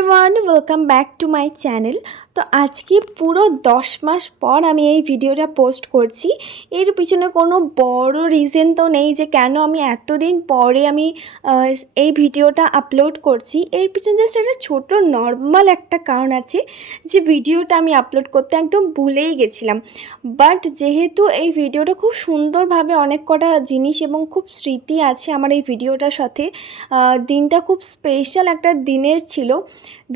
Everyone, welcome back to my channel. তো আজকে পুরো 10 মাস পর আমি এই ভিডিওটা পোস্ট করছি। এর পিছনে কোনো বড় রিজন তো নেই যে কেন আমি এতদিন পরে এই ভিডিওটা আপলোড করছি। এর পিছনে জাস্ট একটা ছোটো নর্মাল একটা কারণ আছে যে ভিডিওটা আমি আপলোড করতে একদম ভুলেই গেছিলাম। বাট যেহেতু এই ভিডিওটা খুব সুন্দরভাবে অনেক কটা জিনিস এবং খুব স্মৃতি আছে আমার এই ভিডিওটার সাথে, দিনটা খুব স্পেশাল একটা দিনের ছিল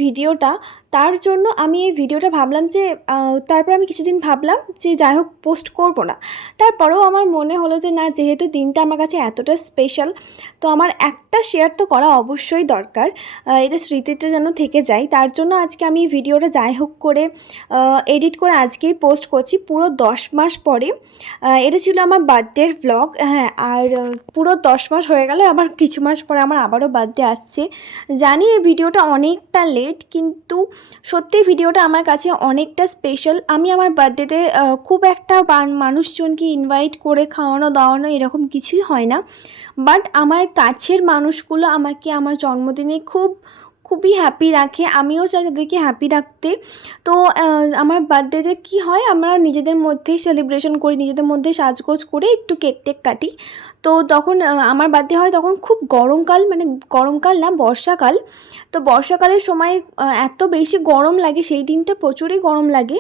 ভিডিওটা, তার জন্য আমি এই ভিডিওটা ভাবলাম যে তারপর আমি কিছুদিন ভাবলাম যে যাই হোক পোস্ট করব না। তারপরেও আমার মনে হলো যে না, যেহেতু দিনটা আমার কাছে এতটা স্পেশাল, তো আমার একটা শেয়ার তো করা অবশ্যই দরকার, এটা স্মৃতিটা যেন থেকে যায়। তার জন্য আজকে আমি এই ভিডিওটা যাই হোক করে এডিট করে আজকেই পোস্ট করছি পুরো 10 মাস পরে। এটা ছিল আমার বার্থডের ভ্লগ। হ্যাঁ, আর পুরো 10 মাস হয়ে গেলে আবার কিছু মাস পরে আমার আবারও বার্থডে আসছে। জানি এই ভিডিওটা অনেকটা লেট, কিন্তু সত্যি ভিডিওটা আমার কাছে অনেকটা স্পেশাল। আমি আমার বার্থডেতে খুব একটা মানুষজনকে ইনভাইট করে খাওয়ানো দাওয়ানো এরকম কিছুই হয় না, বাট আমার কাছের মানুষগুলো আমাকে আমার জন্মদিনে খুবই হ্যাপি রাখে। আমিও চাই তাদেরকে হ্যাপি রাখতে। তো আমার বার্থডেতে কি হয়, আমরা নিজেদের মধ্যেই সেলিব্রেশন করি, নিজেদের মধ্যে সাজগোজ করে একটু কেক টেক কাটি। তো তখন আমার বার্থডে হয় তখন খুব গরমকাল, মানে গরমকাল না, বর্ষাকাল। তো বর্ষাকালের সময় এত বেশি গরম লাগে, সেই দিনটা প্রচুরই গরম লাগে।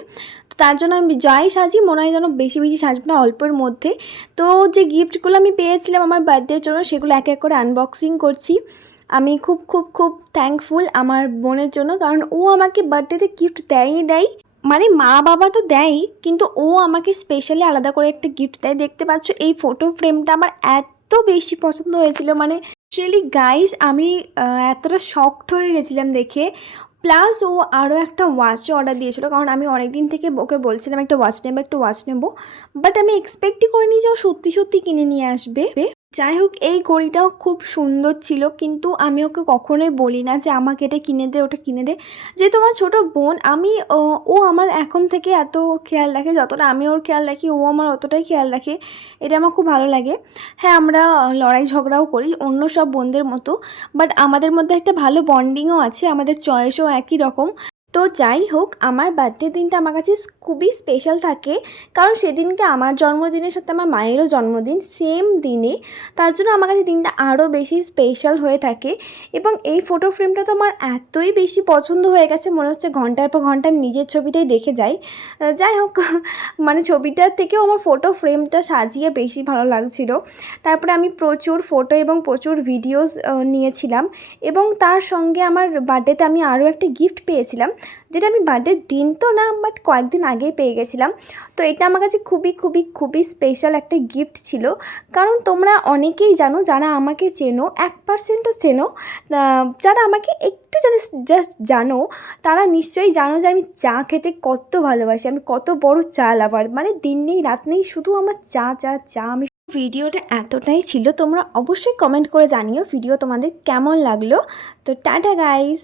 তো তার জন্য আমি যাই সাজি মনে হয় যেন বেশি বেশি সাজবো না, অল্পের মধ্যে। তো যে গিফটগুলো আমি পেয়েছিলাম আমার বার্থডের জন্য সেগুলো এক এক করে আনবক্সিং করছি। আমি খুব খুব খুব থ্যাঙ্কফুল আমার বোনের জন্য, কারণ ও আমাকে বার্থডেতে গিফট দেয়, মানে মা বাবা তো দেয়ই, কিন্তু ও আমাকে স্পেশালি আলাদা করে একটা গিফট দেয়। দেখতে পাচ্ছ এই ফটো ফ্রেমটা আমার এত বেশি পছন্দ হয়েছিল, মানে অ্যাকচুয়ালি গাইস আমি এতটা শকড হয়ে গেছিলাম দেখে। প্লাস ও আরও একটা ওয়াচও অর্ডার দিয়েছিলো, কারণ আমি অনেক দিন থেকে ওকে বলছিলাম একটা ওয়াচ নেবো, বাট আমি এক্সপেক্টই করিনি যে ও সত্যি সত্যি কিনে নিয়ে আসবে। যাই হোক, এই ঘড়িটাও খুব সুন্দর ছিল, কিন্তু আমি ওকে কখনোই বলি না যে আমাকে এটা কিনে দে ওটা কিনে দে। যে তোমার ছোটো বোন, ও আমার এখন থেকে এত খেয়াল রাখে, যতটা আমি ওর খেয়াল রাখি ও আমার অতটাই খেয়াল রাখে। এটা আমার খুব ভালো লাগে। হ্যাঁ, আমরা লড়াই ঝগড়াও করি অন্য সব বোনদের মতো, বাট আমাদের মধ্যে একটা ভালো বন্ডিংও আছে, আমাদের চয়েসও একই রকম। তো যাই হোক, আমার বার্থডে দিনটা আমার কাছে খুবই স্পেশাল থাকে, কারণ সেদিনকে আমার জন্মদিনের সাথে আমার মায়েরও জন্মদিন সেম দিনে। তার জন্য আমার কাছে দিনটা আরও বেশি স্পেশাল হয়ে থাকে। এবং এই ফটো ফ্রেমটা তো আমার এতই বেশি পছন্দ হয়ে গেছে, মনে হচ্ছে ঘন্টার পর ঘন্টা আমি নিজের ছবিটাই দেখে যাই। যাই হোক, মানে ছবিটার থেকেও আমার ফটো ফ্রেমটা সাজিয়ে বেশি ভালো লাগছিল। তারপরে আমি প্রচুর ফটো এবং প্রচুর ভিডিওস নিয়েছিলাম, এবং তার সঙ্গে আমার বার্থডেতে আমি আরও একটা গিফট পেয়েছিলাম, যেটা আমি বার্থডের দিন তো না, বাট কয়েকদিন আগেই পেয়ে গেছিলাম। তো এটা আমার কাছে খুবই খুবই খুবই স্পেশাল একটা গিফট ছিল, কারণ তোমরা অনেকেই জানো, যারা আমাকে চেনো 1%ও চেনো, যারা আমাকে একটু জাস্ট জানো, তারা নিশ্চয়ই জানো যে আমি চা খেতে কত ভালোবাসি, আমি কত বড় চা লাভার, মানে দিন নেই রাত নেই শুধু আমার চা চা চা। আমি ভিডিওটা এতটাই ছিল, তোমরা অবশ্যই কমেন্ট করে জানিও ভিডিও তোমাদের কেমন লাগলো। তো টাটা গাইস।